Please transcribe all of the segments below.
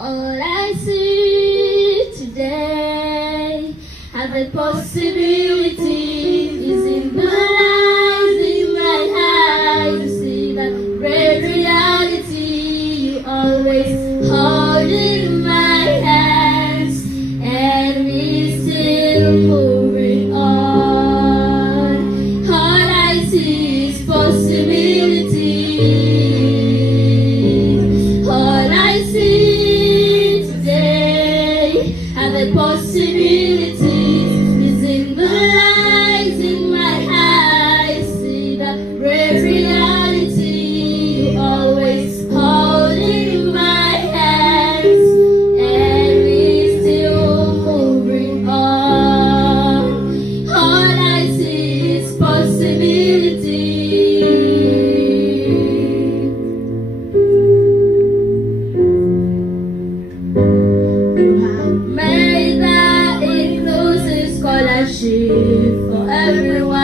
All I see today have a possibility is in the lies in my eyes. You see that great reality you always hold in my hands, and we still moving on. All I see is possibility. All I see today have a possibility is in the lies in my eyes. See the great reality you always hold in my hands, and we still moving on. All I see is possibility. You have made that inclusive scholarship for everyone,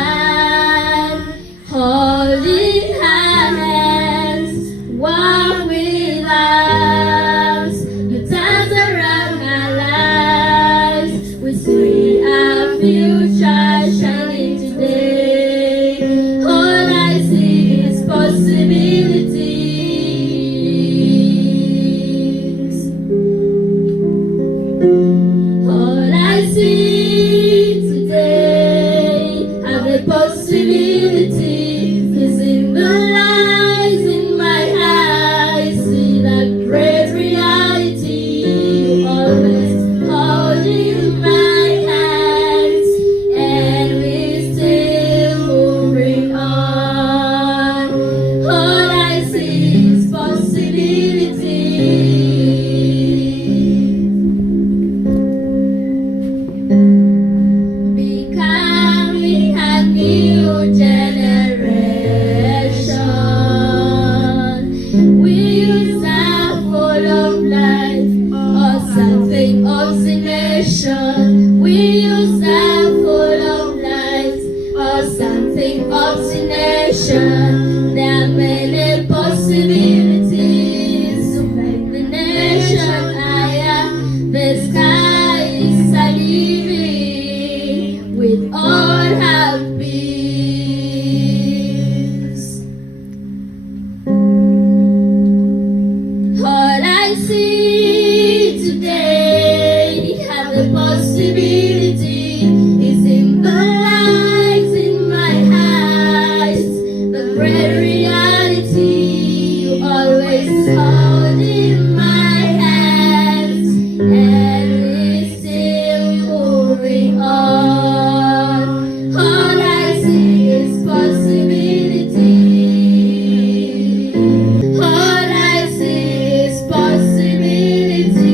holding hands, walk with us. You dance around our lives. We see our future shining today. All I see is possibilities. All I see today have a possibility is in the lies in my eyes. See that great reality you always hold in my hands, and we still moving on. All I see is possibility. Becoming a new generation. We are full of life or something obstination. We are full of life or something obstination. There are many possibilities to make the nation higher. The sky is a living with all our peace. All I see today have a possibility is in the lights in my eyes. The great reality you always hold in my hands, and we still moving on. All I see is possibility. All I see is possibility.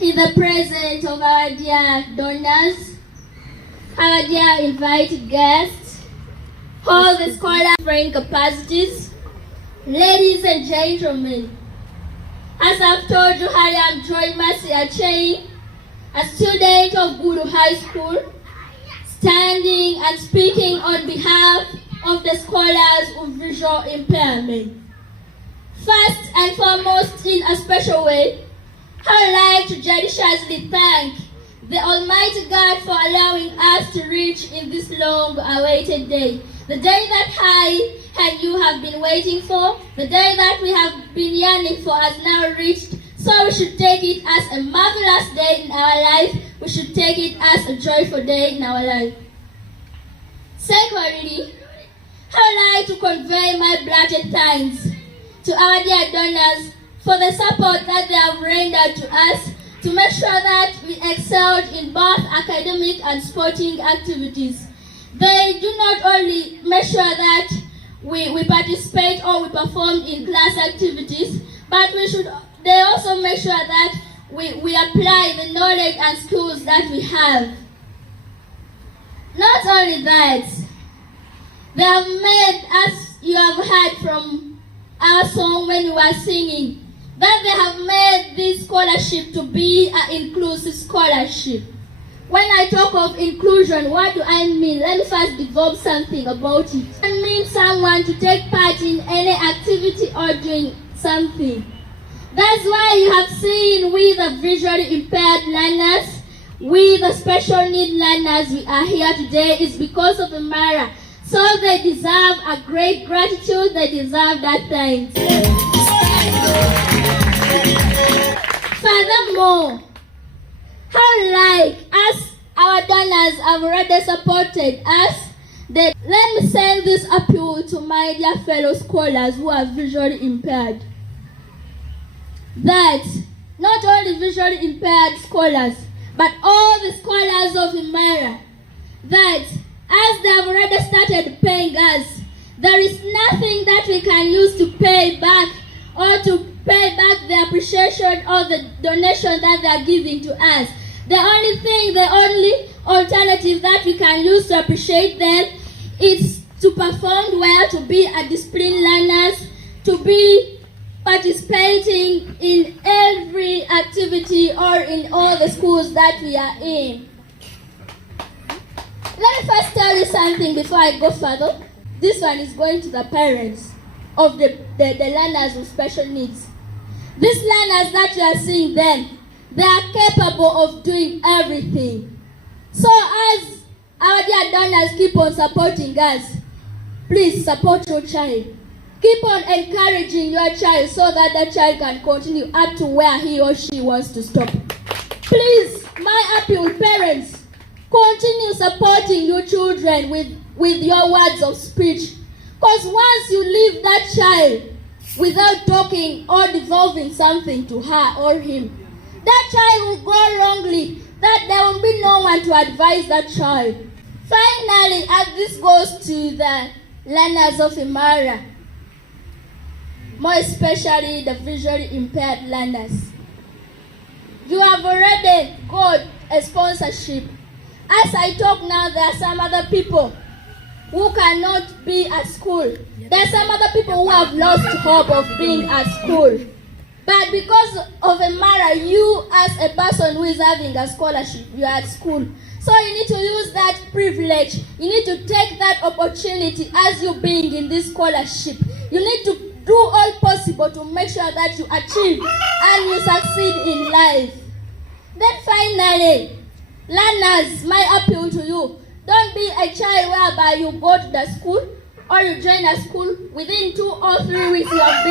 In the presence of our dear donors, our dear invited guests, all the scholars of different capacities, ladies and gentlemen, as I've told you earlier, I'm Joy Mercy Achei, a student of Guru High School, standing and speaking on behalf of the scholars with visual impairment. First and foremost, in a special way, I would like to judiciously thank the Almighty God for allowing us to reach in this long-awaited day. The day that I and you have been waiting for, the day that we have been yearning for has now reached. So we should take it as a marvelous day in our life. We should take it as a joyful day in our life. Secondly, I would like to convey my belated thanks to our dear donors for the support that they have rendered to us to make sure that we excelled in both academic and sporting activities. They do not only make sure that we participate or we perform in class activities, but they also make sure that we apply the knowledge and skills that we have. Not only that, they have made, as you have heard from our song when we were singing, that they have made this scholarship to be an inclusive scholarship. When I talk of inclusion, what do I mean? Let me first develop something about it. I mean someone to take part in any activity or doing something. That's why you have seen we the visually impaired learners, we the special need learners, we are here today is because of Amara. So they deserve a great gratitude, they deserve that thanks. Furthermore, how like us, our donors have already supported us, let me send this appeal to my dear fellow scholars who are visually impaired. That not only visually impaired scholars, but all the scholars of Imara, that as they have already started paying us, there is nothing that we can use to pay back or to pay back the appreciation or the donation that they are giving to us. The only alternative that we can use to appreciate them is to perform well, to be a disciplined learners, to be participating in every activity or in all the schools that we are in. Let me first tell you something before I go further. This one is going to the parents of the learners with special needs. These learners that you are seeing them, they are capable of doing everything. So as our dear donors keep on supporting us, please support your child. Keep on encouraging your child so that the child can continue up to where he or she wants to stop. Please, my appeal, parents, continue supporting your children with your words of speech. Because once you leave that child without talking or devolving something to her or him, that child will go wrongly, that there will be no one to advise that child. Finally, as this goes to the learners of Imara, more especially the visually impaired learners, you have already got a sponsorship. As I talk now, there are some other people who cannot be at school. There are some other people who have lost hope of being at school. But because of Amara, you as a person who is having a scholarship, you are at school. So you need to use that privilege. You need to take that opportunity as you being in this scholarship. You need to do all possible to make sure that you achieve and you succeed in life. Then finally, learners, my appeal to you, don't be a child whereby you go to the school or you join a school, within 2 or 3 weeks you have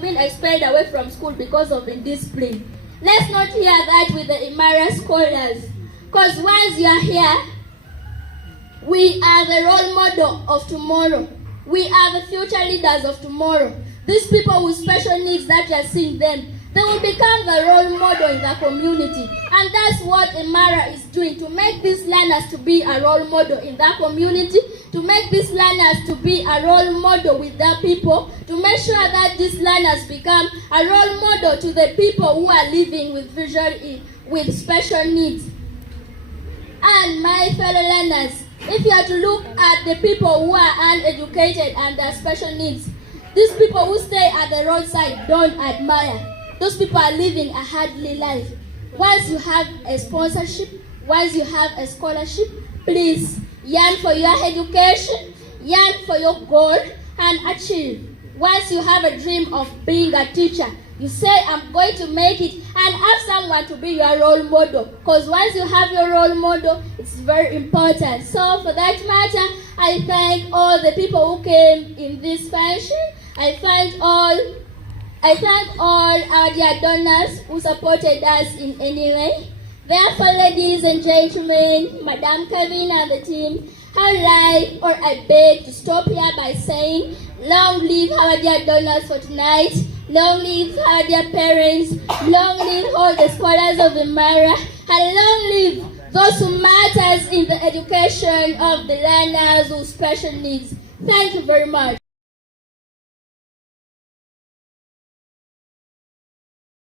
been expelled away from school because of indiscipline. Let's not hear that with the Imara scholars. Because once you are here, we are the role model of tomorrow. We are the future leaders of tomorrow. These people with special needs that you are seeing them, they will become the role model in the community. And that's what Imara is doing, to make these learners to be a role model in the community, to make these learners to be a role model with their people, to make sure that these learners become a role model to the people who are living with special needs. And my fellow learners, if you are to look at the people who are uneducated and their special needs, these people who stay at the roadside don't admire. Those people are living a hardly life. Once you have a sponsorship, once you have a scholarship, please yearn for your education, yearn for your goal, and achieve. Once you have a dream of being a teacher, you say, I'm going to make it, and ask someone to be your role model. Because once you have your role model, it's very important. So for that matter, I thank all the people who came in this function. I thank all our dear donors who supported us in any way. Therefore, ladies and gentlemen, Madam Kevin and the team, I beg to stop here by saying, long live our dear donors for tonight, long live our dear parents, long live all the scholars of Imara, and long live those who matters in the education of the learners with special needs. Thank you very much.